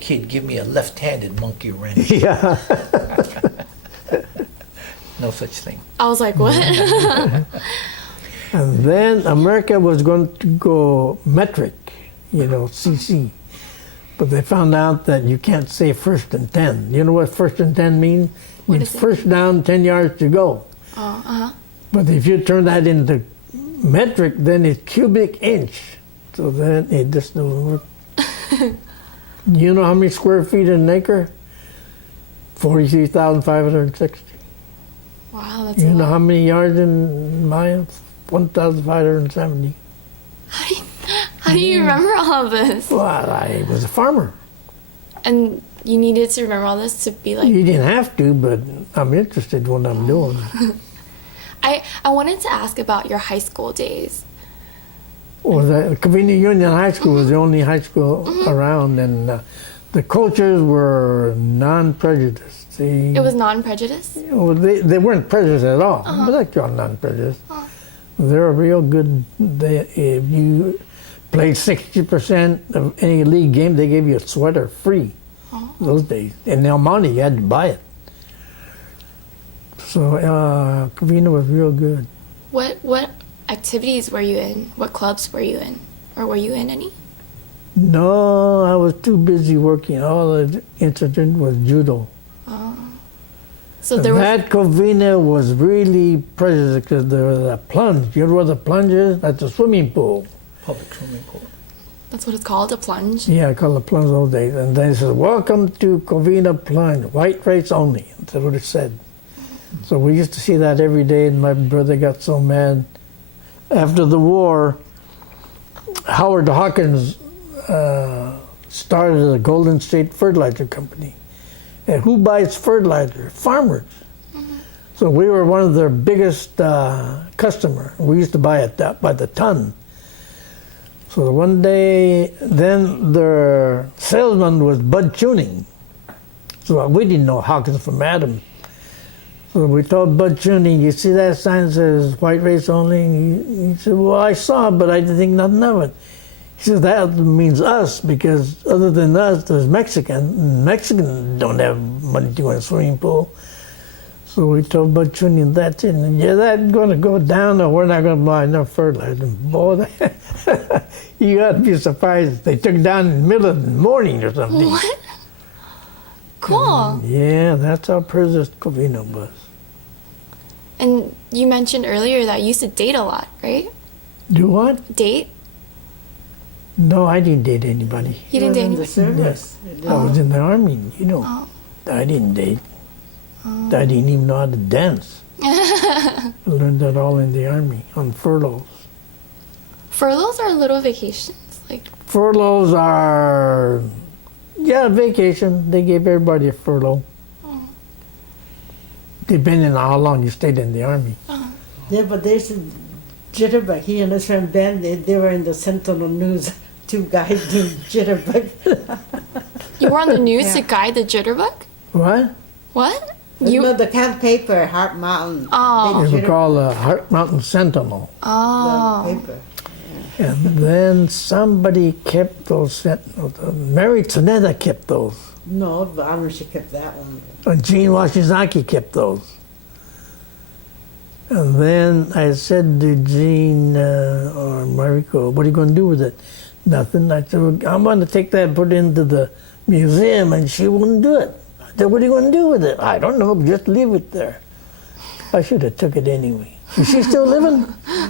kid, give me a left-handed monkey wrench. Yeah. No such thing. I was like, what? And then America was going to go metric, CC. But they found out that you can't say first and 10. You know what first and 10 means? What Means does it first down, 10 yards to go. Oh, uh-huh. But if you turn that into metric, then it's cubic inch. So then it just doesn't work. You know how many square feet in an acre? 43,560. Wow, that's You a know lot. how many yards in miles? 1,570. How do you remember all of this? Well, I was a farmer. And you needed to remember all this to be like... You didn't have to, but I'm interested in what I'm doing. I wanted to ask about your high school days. Well, the Covina Union High School was the only high school around, and the cultures were non-prejudiced. It was non-prejudice? Well, they weren't prejudiced at all. But like you're non-prejudiced. They were real good. If you played 60% of any league game, they gave you a sweater free those days. In El Monte, you had to buy it. So Covina was real good. What activities were you in? What clubs were you in? Or were you in any? No, I was too busy working. All the incident was judo. So there was... That Covina was really prejudiced because there was a plunge. You know where the plunge is? That's a swimming pool. Public swimming pool. That's what it's called, a plunge? Yeah, I called it plunge those days. And they said, welcome to Covina Plunge, white race only. That's what it said. So we used to see that every day, and my brother got so mad. After the war, Howard Hawkins started the Golden State Fertilizer Company. And who buys fertilizer? Farmers. So we were one of their biggest customer. We used to buy it by the ton. So one day, then their salesman was Bud Tuning. So we didn't know Hawkins from Adam. So we told Bud Tuning, you see that sign that says white race only? And he said, well, I saw it, but I didn't think nothing of it. He says, that means us, because other than us, there's Mexican. Mexicans don't have money to go in a swimming pool. So we told Bud Tuning, that's it. And yeah, that's going to go down, or we're not going to buy enough fertilizer. Boy, you got to be surprised. They took it down in the middle of the morning or something. What? Cool. Yeah, that's how prejudiced Covina was. And you mentioned earlier that you used to date a lot, right? Do what? Date? No, I didn't date anybody. You didn't date in the anybody? service. I was in the army, Oh. I didn't date. I didn't even know how to dance. I learned that all in the army, on furloughs. Furloughs are little vacations, like... Furloughs are, vacation. They gave everybody a furlough. Depending on how long you stayed in the army. Yeah, but there's a jitterbug. He and his friend Ben, they were in the Sentinel News. Two guys doing jitterbug. You were on the news Yeah. to guide the jitterbug? What? What? You know the camp paper, Heart Mountain. Oh. They were called the Heart Mountain Sentinel. Oh. The paper. And then somebody kept those sentinels. Mary Tsuneta kept those. No, but I don't know if she kept that one. Gene Washizaki kept those. And then I said to Gene or Mariko, what are you going to do with it? Nothing. I said, well, I'm going to take that and put it into the museum, and she wouldn't do it. I said, what are you going to do with it? I don't know, just leave it there. I should have took it anyway. Is she still living?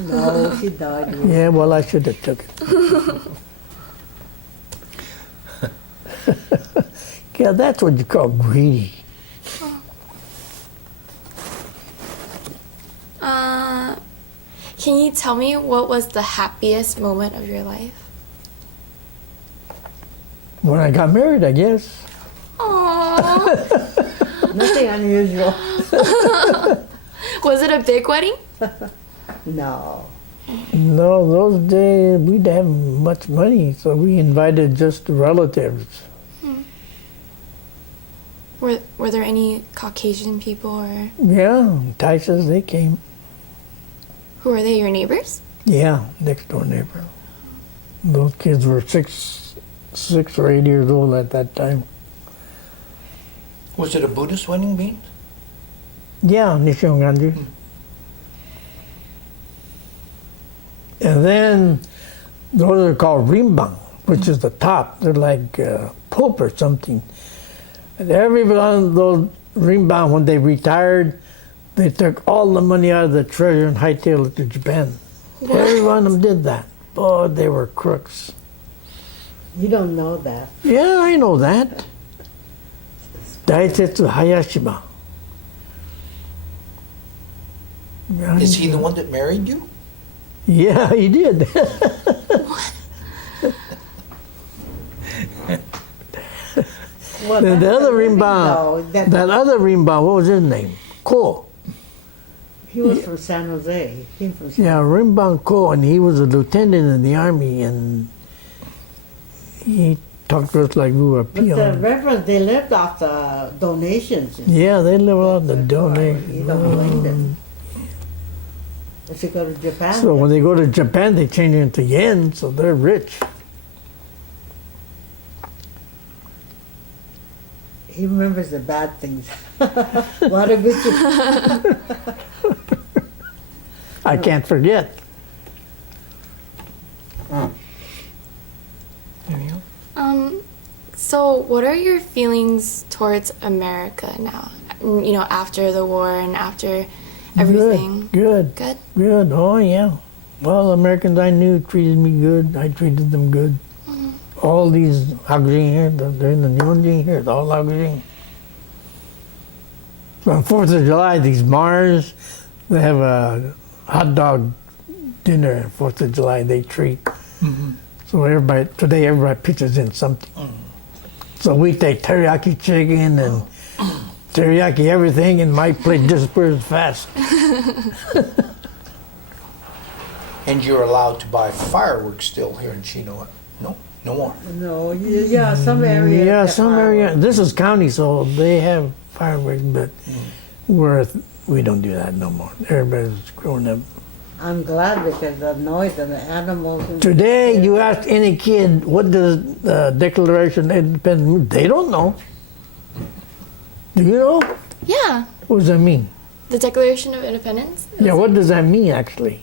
No, she died. Yeah, well, I should have took it. Yeah, that's what you call greedy. Can you tell me what was the happiest moment of your life? When I got married, I guess. Aww. Nothing unusual. Was it a big wedding? No. No, those days we didn't have much money, so we invited just relatives. Were there any Caucasian people, or Yeah, Tysas, they came. who are they, your neighbors? Yeah, next door neighbor. Those kids were 6 6 or 8 years old at that time. Was it a Buddhist wedding, Beans? Yeah, Nishonganji. And then those are called rimbang, which is the top. They're like Pope or something. And every one of those rimbang, when they retired, they took all the money out of the treasure and hightailed it to Japan. Every one of them did that. Oh, they were crooks. You don't know that. Yeah, I know that. Daisetsu Hayashima. Is he the one that married you? Yeah, he did. Well, The that's other the living Rimba, dog that other Rimba, what was his name? Ko. He was from San Jose. He from San Yeah, Rimban Ko, and he was a lieutenant in the army, and he talked to us like we were But the peons. reverends, they lived off the donations. Yeah, they live out the You donation. don't blame them. If you go to Japan, So when they go to Japan, they change it into yen, so they're rich. he remembers the bad things. What a good I can't forget. So what are your feelings towards America now? You know, after the war and after everything. Good, Good? good. Oh, yeah. Well, Americans I knew treated me good. I treated them good. All these Hakurin here, they're in the Nihonjin here, it's all Hakurin. So on 4th of July, these Mars, they have a hot dog dinner on 4th of July, they treat. So today everybody pitches in something. So we take teriyaki chicken and teriyaki everything, and my plate disappears fast. And you're allowed to buy fireworks still here in Chino? No, no more. No, yeah, some areas. Yeah, have some area. This is county, so they have fireworks, but we don't do that no more. Everybody's grown up. I'm glad because the noise of the animals. Today, you ask any kid, what does the Declaration of Independence mean? They don't know. Do you know? Yeah. What does that mean? The Declaration of Independence? Yeah, what does that mean, actually?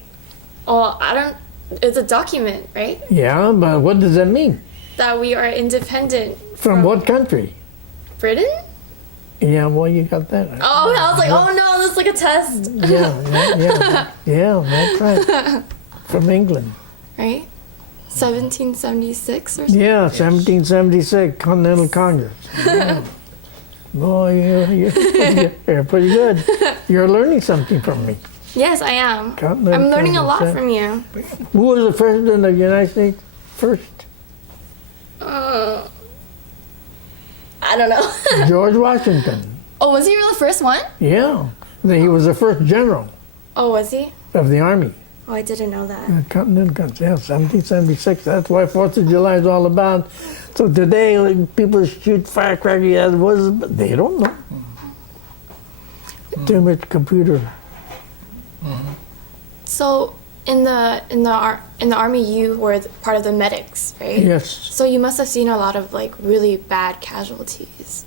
Oh, I don't. It's a document, right? Yeah, but what does that mean? That we are independent. From what country? Britain? Yeah, well, you got that. Oh, I was like, oh no, this is like a test. Yeah, that's right. From England. Right? 1776 or something? Yeah, 1776, Continental Congress. Yeah. Boy, you're pretty good. You're learning something from me. Yes, I am. Continental I'm learning a lot Congress, from you. Who was the president of the United States first? I don't know. George Washington. Oh, was he really the first one? Yeah. Then he was the first general Oh, was he? of the Army. Oh, I didn't know that. Continental Congress, yeah, 1776. That's why 4th of July is all about. So today, like, people shoot firecrackers, yeah, but they don't know. Too much computer. So in the army, you were part of the medics, right? Yes. So you must have seen a lot of like really bad casualties.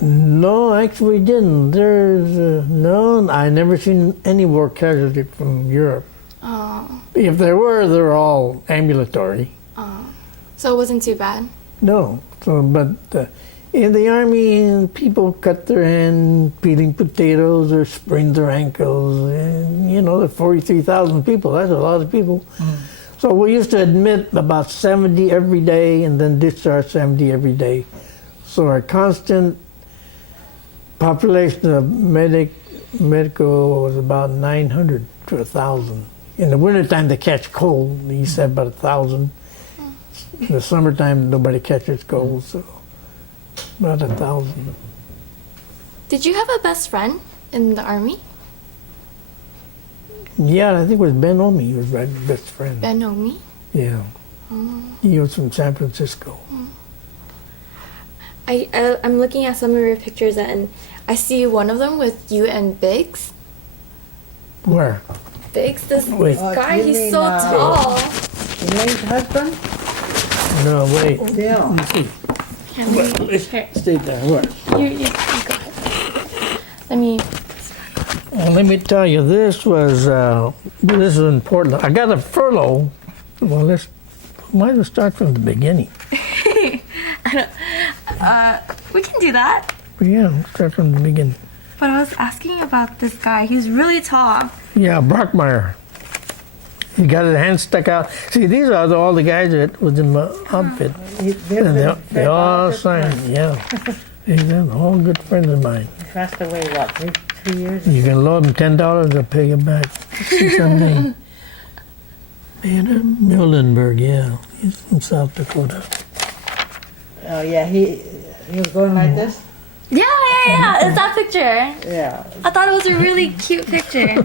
No, actually didn't. There's no. I never seen any war casualty from Europe. Oh, If there were, they're all ambulatory. so it wasn't too bad. No. So, but in the army, people cut their hand peeling potatoes or sprained their ankles. And, you know, there's 43,000 people. That's a lot of people. So we used to admit about 70 every day and then discharge 70 every day. So our constant population of medical was about 900 to 1,000. In the wintertime, they catch cold. He said about 1,000. In the summertime, nobody catches cold, so about 1,000. Did you have a best friend in the army? Yeah, I think it was Ben Omi. He was my best friend. Ben Omi? Yeah. He was from San Francisco. I'm looking at some of your pictures and I see one of them with you and Biggs. Where? Biggs, this Wait. guy, you he's mean, so tall. Elaine's husband? No, wait. Yeah. Can we? Here, Stay there. What? you go ahead. Let me. Well, let me tell you, this is important. I got a furlough. Well, might as well start from the beginning. We can do that. Yeah, start from the beginning. But I was asking about this guy. He's really tall. Yeah, Brockmeyer. He got his hand stuck out. See, these are all the guys that was in my outfit. And they all signed, yeah. They're all good friends of mine. Passed away, what, 3 years? You can loan them $10, they'll pay you back. See something. Peter Muhlenberg, yeah. He's from South Dakota. Oh, yeah, he was going like this? Yeah. It's that picture. Yeah. I thought it was a really cute picture.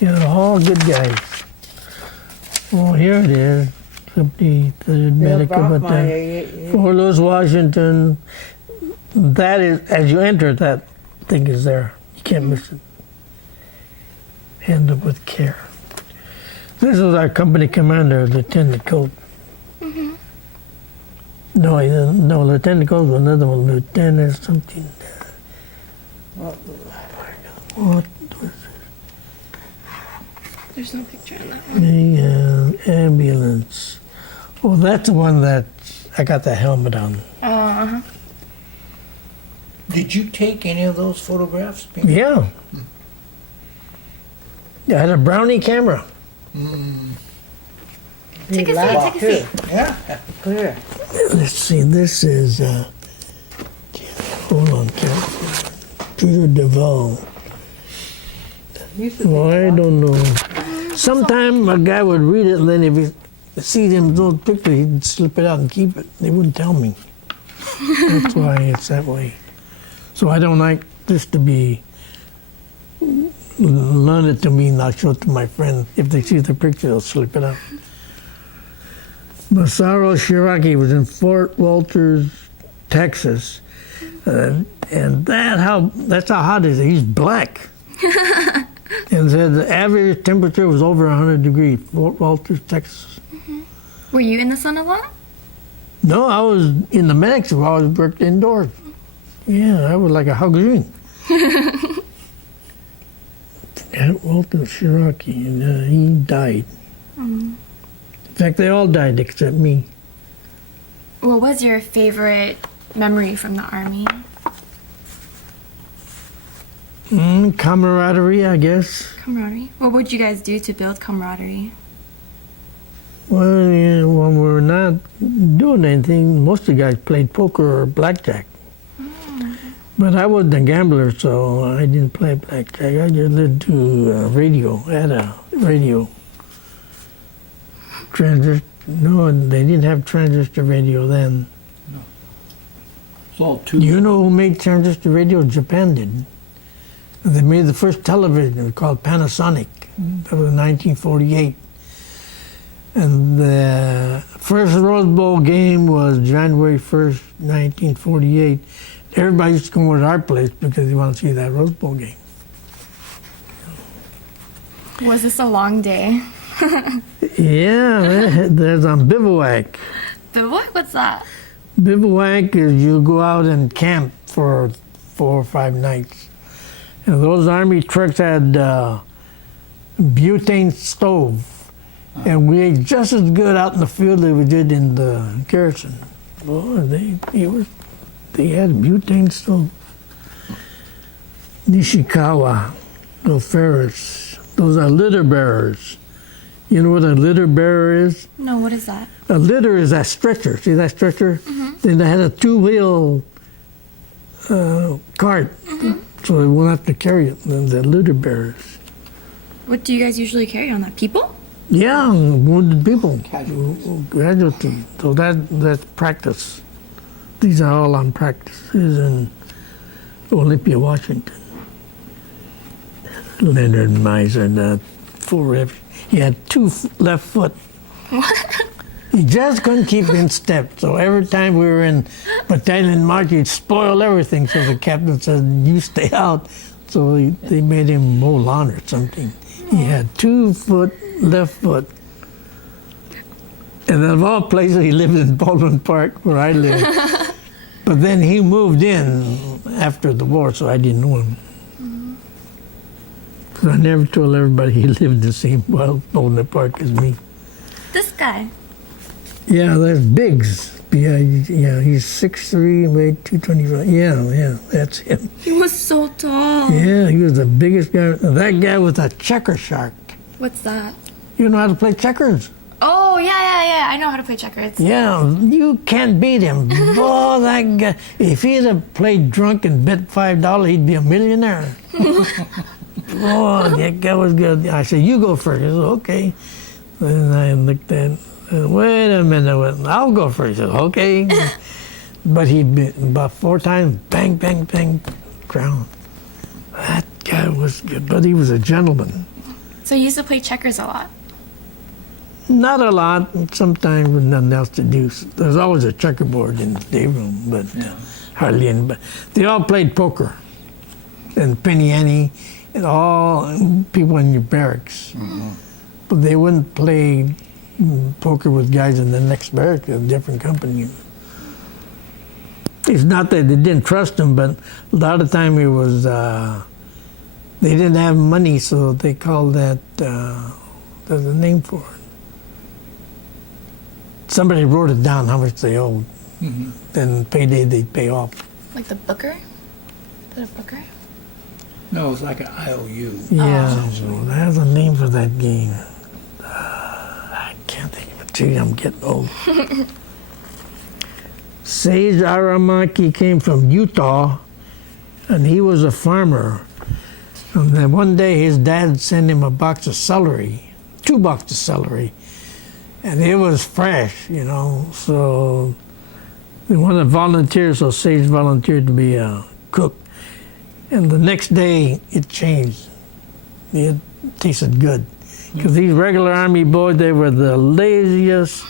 Yeah, all good guys. Well, here it is. 53rd Medical Battalion. Fort Lewis, Washington. That is, as you enter, that thing is there. You can't miss it. Handled with care. This is our company commander, Lieutenant Colt. No, Lieutenant Colt was another one. Lieutenant something. What was it? There's no picture in that one. The ambulance. Oh, that's the one that I got the helmet on. Uh-huh. Did you take any of those photographs? Yeah. I had a Brownie camera. Take a seat, take a seat. Yeah. Clear. Let's see, this is, hold on, Peter Duval. Well, I don't know. Sometime a guy would read it, and then if he sees him those pictures, he'd slip it out and keep it. They wouldn't tell me. That's why it's that way. So I don't like this to be, learn it to me and I'll show it to my friends. If they see the picture, they'll slip it out. Masaru Shiraki was in Fort Walters, Texas. And that's how hot it is. He's black. And said the average temperature was over 100 degrees, Fort Walters, Texas. Were you in the sun a lot? No, I was in the medics. I always worked indoors. Yeah, I was like a Hagazine. At Walter Shiraki, and he died. In fact, they all died except me. What was your favorite memory from the Army? Camaraderie, I guess. Camaraderie. What would you guys do to build camaraderie? Well, yeah, when we were not doing anything, most of the guys played poker or blackjack. But I wasn't a gambler, so I didn't play blackjack. I just listened to radio. I had a radio. No, they didn't have transistor radio then. It's all too. You know who made transistor radio? Japan did. They made the first television. It was called Panasonic. That was in 1948. And the first Rose Bowl game was January 1st, 1948. Everybody used to come over to our place because they wanted to see that Rose Bowl game. Was this a long day? Yeah, there's on bivouac. Bivouac? What's that? Bivouac is you go out and camp for 4 or 5 nights. And those Army trucks had butane stove. And we ate just as good out in the field as we did in the garrison. Boy, they had butane stove. Nishikawa, no Ferris. Those are litter bearers. You know what a litter bearer is? No, what is that? A litter is that stretcher. See that stretcher? Then they had a 2-wheel cart, so they won't have to carry it. Then the litter bearers. What do you guys usually carry on that? People? Yeah, wounded people, casualty. So that's practice. These are all on practices in Olympia, Washington. Leonard Miser, the full rep. He had 2 left foot. He just couldn't keep in step. So every time we were in battalion march, he'd spoil everything. So the captain said, "You stay out." So they made him mow lawn or something. He had 2 left foot. And of all places, he lived in Baldwin Park, where I live. But then he moved in after the war, so I didn't know him. So I never told everybody he lived in the same Baldwin Park as me. This guy. Yeah, that's Biggs. Yeah, he's 6'3", weighed 225. Yeah, that's him. He was so tall. Yeah, he was the biggest guy. That guy was a checker shark. What's that? You know how to play checkers? Oh, yeah. I know how to play checkers. Yeah, you can't beat him. Boy, that guy, if he'd have played drunk and bet $5, he'd be a millionaire. Boy, that guy was good. I said, you go first. He said, okay. And I looked at wait a minute. I went, I'll go first. He said, okay. But he'd been about 4 times, bang, bang, bang, drowned. That guy was good, but he was a gentleman. So you used to play checkers a lot? Not a lot. Sometimes with nothing else to do. There's always a checkerboard in the day room, but hardly anybody. They all played poker and penny ante and all people in your barracks. Mm-hmm. But they wouldn't play poker with guys in the next barrack, a different company. It's not that they didn't trust them, but a lot of time it was, they didn't have money, so they called that, there's a name for it. Somebody wrote it down how much they owed. Mm-hmm. Then payday they'd pay off. Like the booker? Is it a booker? No, it's like an IOU. Yeah, so there's a name for that game. I can't think of it. Gee, I'm getting old. Sage Aramaki came from Utah, and he was a farmer. And then one day his dad sent him a box of celery, 2 boxes of celery. And it was fresh, you know, so they wanted to volunteer, so Sage volunteered to be a cook. And the next day, it changed. It tasted good. Because these regular Army boys, they were the laziest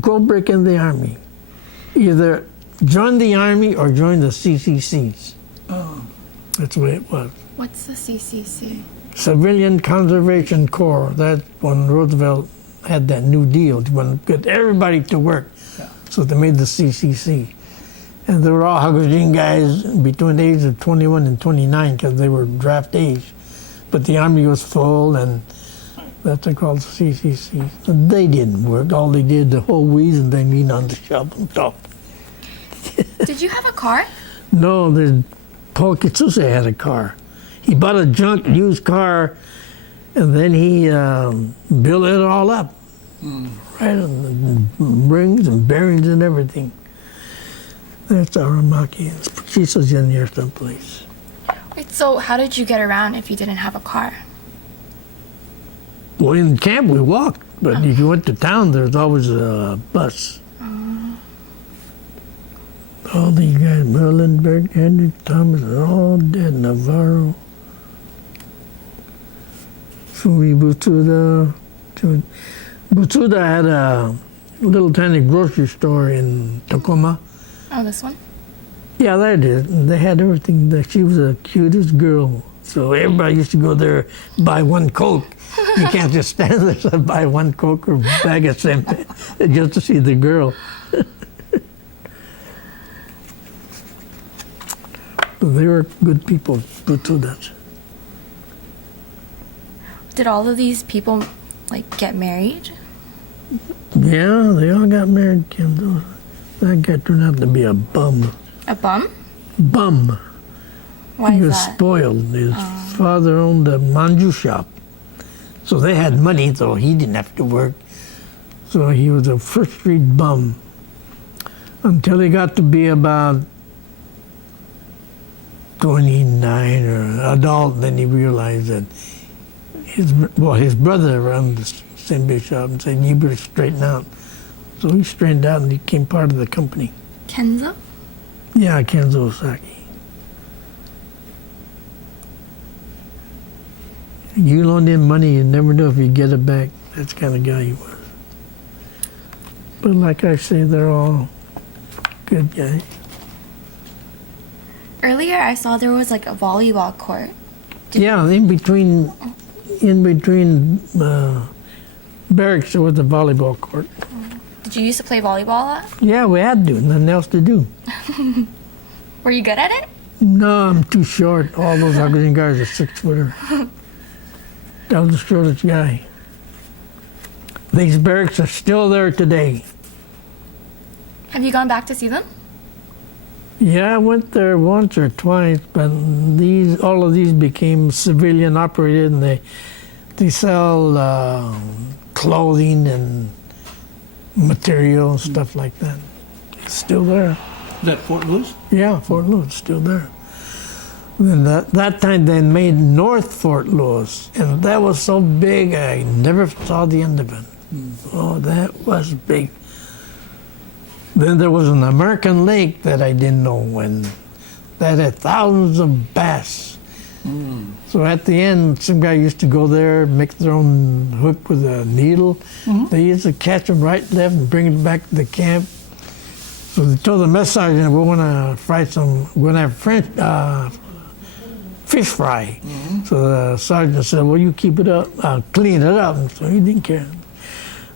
gold brick in the Army. Either join the Army or join the CCCs. Oh. That's the way it was. What's the CCC? Civilian Conservation Corps. That's when Roosevelt had that New Deal. He wanted to get everybody to work. Yeah. So they made the CCC. And they were all Hagajin guys between the age of 21 and 29 because they were draft age. But the Army was full, and that's what they called the CCC. And they didn't work. All they did, the whole reason they leaned on the shovel top. Did you have a car? No, Paul Kitsuse had a car. He bought a junk used car, and then he built it all up. Right on the rings and bearings and everything. That's Aramaki. She's in here someplace. Wait, so how did you get around if you didn't have a car? Well, in camp we walked, but if you went to town, there's always a bus. All these guys, Merlinberg, Henry Thomas, are all dead. Navarro. Fumi Butsuda. Butsuda had a little tiny grocery store in Tacoma. Oh, this one? Yeah, that is. They had everything. She was the cutest girl. So everybody used to go there, buy 1 Coke. You can't just stand there and buy 1 Coke or bag of cement just to see the girl. But they were good people, Butsudas. Did all of these people, like, get married? Yeah, they all got married, Kim. That guy turned out to be a bum. A bum? Bum. Why He is was that? spoiled. His father owned a manju shop. So they had money, so he didn't have to work. So he was a first street bum. Until he got to be about 29 or adult, then he realized that his brother ran the same big shop and said, you better straighten out. So he straightened out and he became part of the company. Kenzo? Yeah, Kenzo Osaki. You loan him money, you never know if you get it back. That's the kind of guy he was. But like I say, they're all good guys. Earlier, I saw there was, like, a volleyball court. Yeah, in between Barracks was the volleyball court. Did you used to play volleyball a lot? Yeah, we had to. Nothing else to do. Were you good at it? No, I'm too short. All those Argentine guys are 6-footer. I was the shortest guy. These barracks are still there today. Have you gone back to see them? Yeah, I went there once or twice, but all of these became civilian operated, and they sell clothing and material and stuff like that. It's still there. Is that Fort Lewis? Yeah, Fort Lewis, still there. And that time they made North Fort Lewis, and that was so big I never saw the end of it. Oh, that was big. Then there was an American lake that I didn't know, and that had thousands of bass. So at the end, some guy used to go there, make their own hook with a needle. They used to catch them right, left, and bring it back to the camp. So they told the mess sergeant, we're going to have French fish fry. So the sergeant said, well, you keep it up, I'll clean it up. And so he didn't care.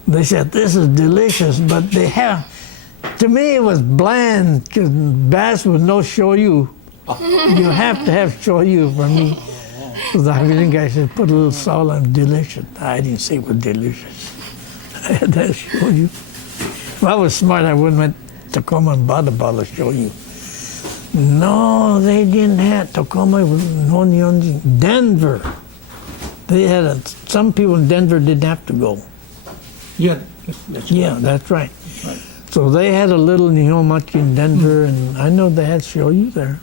They said, this is delicious, but to me it was bland, because bass with no shoyu. You have to have shoyu for me. So the Hungarian guy said, put a little salt on, delicious. I didn't say it was delicious. I had to have shoyu. If I was smart, I wouldn't have Tacoma and bought a bottle of shoyu. No, they didn't have Tacoma. Was only Denver. They had some people in Denver didn't have to go. Yeah. That's right. So they had a little Nihonmachi in Denver, and I know they had shoyu there.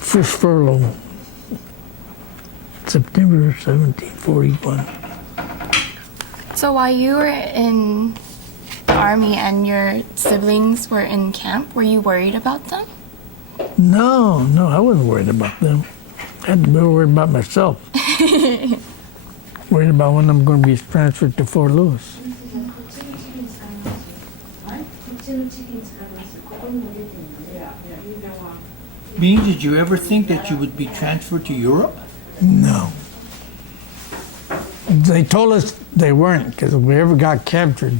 First furlough, September 1741. So while you were in the army and your siblings were in camp, were you worried about them? No, I wasn't worried about them. I had to be worried about myself. Worried about when I'm going to be transferred to Fort Lewis. Bean, did you ever think that you would be transferred to Europe? No. They told us they weren't, because if we ever got captured.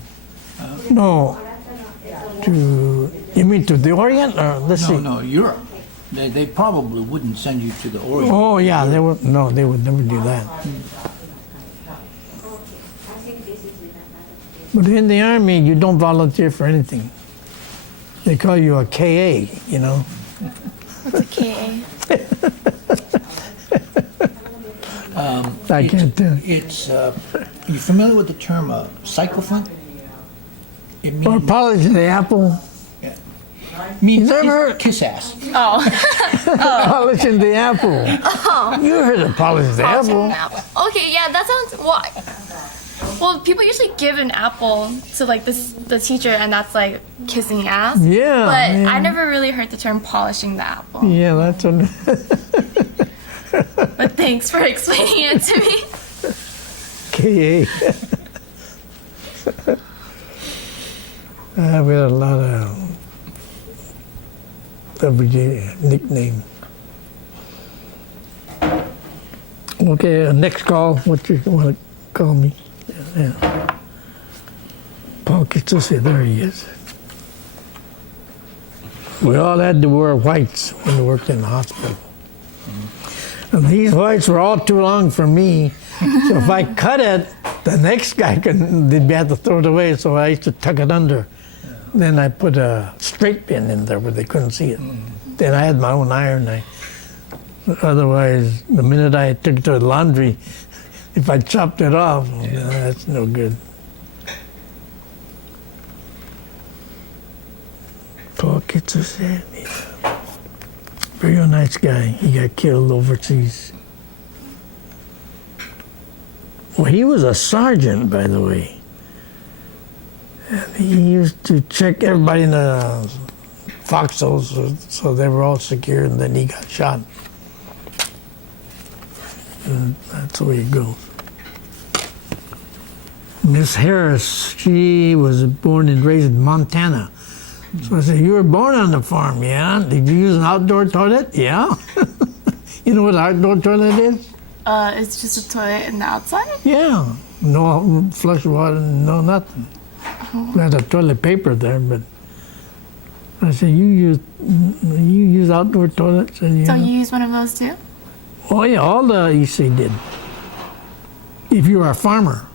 No. You mean to the Orient? Or let's see. No, Europe. They probably wouldn't send you to the Orient. Oh yeah, they would never do that. But in the Army, you don't volunteer for anything. They call you a KA, you know. What's a KA? I can't tell. It's, you familiar with the term sycophant? It Or means, polish the apple. means You never kiss ass. Oh. Polishing the apple. You heard of polish the apple. Okay, yeah, that sounds. Well, people usually give an apple to like the teacher, and that's like kissing ass. Yeah. But yeah. I never really heard the term polishing the apple. Yeah, that's what. But thanks for explaining it to me. KA. We had a lot of everyday nickname. Okay, next call. What you want to call me? Yeah. Paul Kitsusi, there he is. We all had to wear whites when we worked in the hospital. And these whites were all too long for me. So if I cut it, the next guy they'd have to throw it away, so I used to tuck it under. Then I put a straight pin in there where they couldn't see it. Then I had my own iron. Otherwise, the minute I took it to the laundry, if I chopped it off, that's no good. Paul Kitsusi, very nice guy. He got killed overseas. Well, he was a sergeant, by the way. And he used to check everybody in the foxholes so they were all secure, and then he got shot. And that's the way it goes. Miss Harris, she was born and raised in Montana. So I said, you were born on the farm, yeah? Did you use an outdoor toilet? Yeah. You know what an outdoor toilet is? It's just a toilet in the outside? Yeah. No flush water, no nothing. There's a toilet paper there, but I said, you use outdoor toilets? And, So you use one of those too? Oh yeah, all the EC did. If you were a farmer.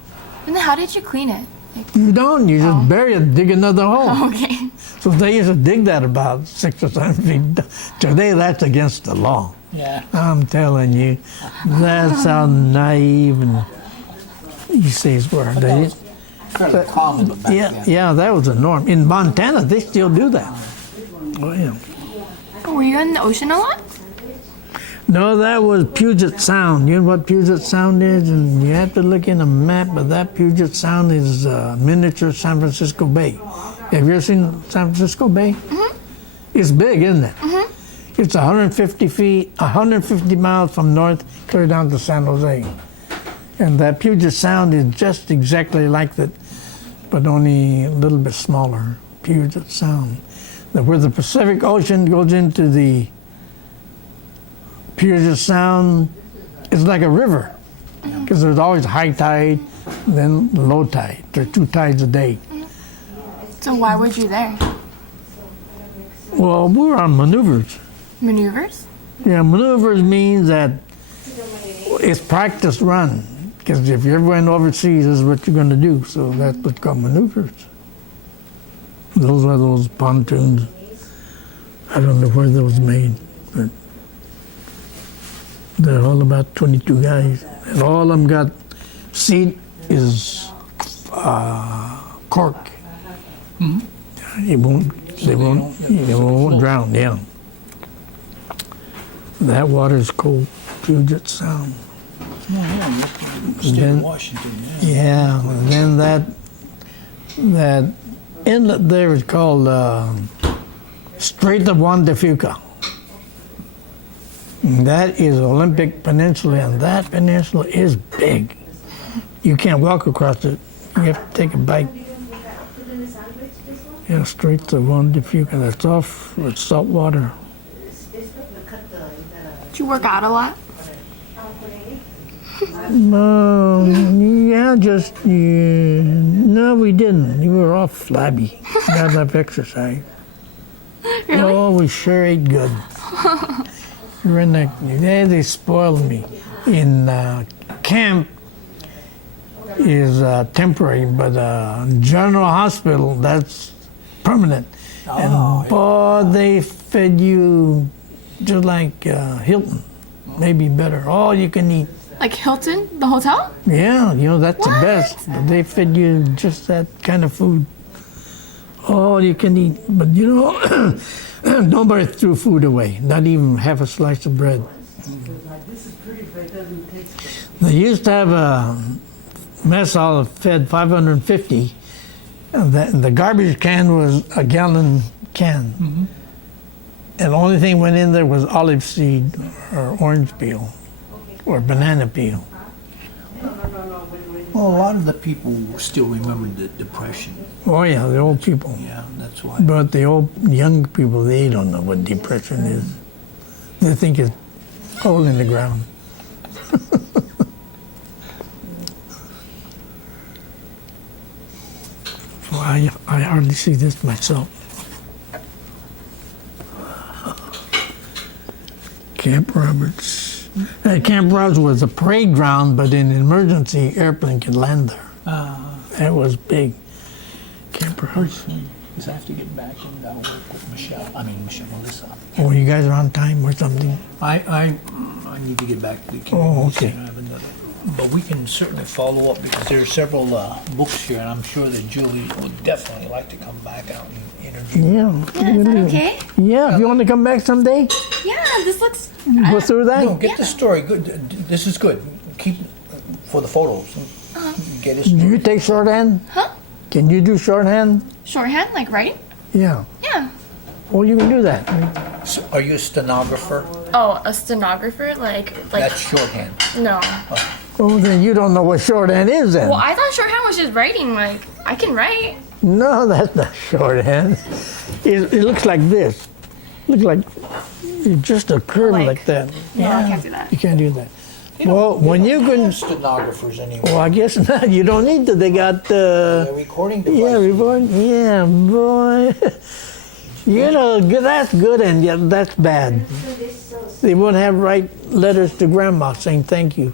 And then how did you clean it? Like, You don't, you just bury it, dig another hole. okay. So they used to dig that about 6 or 7 feet. Today that's against the law. Yeah. I'm telling you, that's how naive and ECs were. They, Fairly common back then. yeah, that was the norm. In Montana, they still do that. Oh yeah. Were you in the ocean a lot? No, that was Puget Sound. You know what Puget Sound is? And you have to look in a map, but that Puget Sound is miniature San Francisco Bay. Have you ever seen San Francisco Bay? Mm-hmm. It's big, isn't it? Mm-hmm. It's 150 miles from north, clear down to San Jose. And that Puget Sound is just exactly like that, but only a little bit smaller, Puget Sound. Where the Pacific Ocean goes into the Puget Sound, it's like a river, because there's always high tide, then low tide. There are 2 tides a day. So why were you there? Well, we were on maneuvers. Maneuvers? Yeah, maneuvers means that it's practice run, because if you ever went overseas, this is what you're going to do. So that's what's called maneuvers. Those are those pontoons. I don't know where those made, but they're all about 22 guys, and all of them got seat is cork. They won't drown. Yeah, that water is cold. Puget Sound. State Then- of Washington, yeah. Yeah, and then that inlet there is called Strait of Juan de Fuca. And that is Olympic Peninsula, and that peninsula is big. You can't walk across it. You have to take a bike. Yeah, Strait of Juan de Fuca. That's off with salt water. Did you work out a lot? No, we didn't. You were all flabby. Not enough exercise. Really? Oh, we sure ate good. They spoiled me. In camp is temporary, but general hospital, that's permanent. And boy, they fed you just like Hilton, maybe better. All you can eat. Like Hilton, the hotel? Yeah, that's What? the best. But they fed you just that kind of food. All you can eat. But nobody threw food away, not even half a slice of bread. They used to have a mess hall that fed 550, and the garbage can was a gallon can. And the only thing went in there was olive seed or orange peel or banana peel. Well, a lot of the people still remember the Depression. Oh yeah, the old people. Yeah, that's why. But the young people, they don't know what depression is. They think it's hole in the ground. So I hardly see this myself. Camp Roberts. Camp Roberts was a parade ground, but in an emergency, airplane could land there. That was big. Camp Roberts. Because I have to get back and work with Melissa. Oh, you guys are on time or something? I need to get back to the community Oh, okay. center. I have another. But we can certainly follow up because there are several books here, and I'm sure that Julie would definitely like to come back out and interview. Yeah. Yeah, is that okay? Yeah, if you want to come back someday, Yeah, this looks. go through that. No, get the story. Good. This is good. Keep for the photos. Get his Do story. you take shorthand? Huh? Can you do shorthand? Shorthand, like writing? Yeah. Yeah. Well, you can do that. So are you a stenographer? Oh, a stenographer? Like That's shorthand. no. Oh, then you don't know what shorthand is then. Well, I thought shorthand was just writing. Like, I can write. No, that's not shorthand. It looks like this. Look like just a curve like that. No, I can't do that. You can't do that. They don't- Well, they when don't you have can, Stenographers anymore. well, I guess not. You don't need to. They got, The recording device. yeah, report. Yeah, boy. You know, that's good and yet that's bad. They won't have write letters to grandma saying thank you.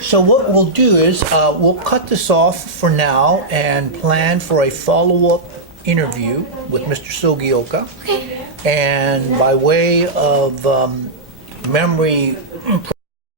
So what we'll do is we'll cut this off for now and plan for a follow-up interview with Mr. Sogioka. Okay. And by way of memory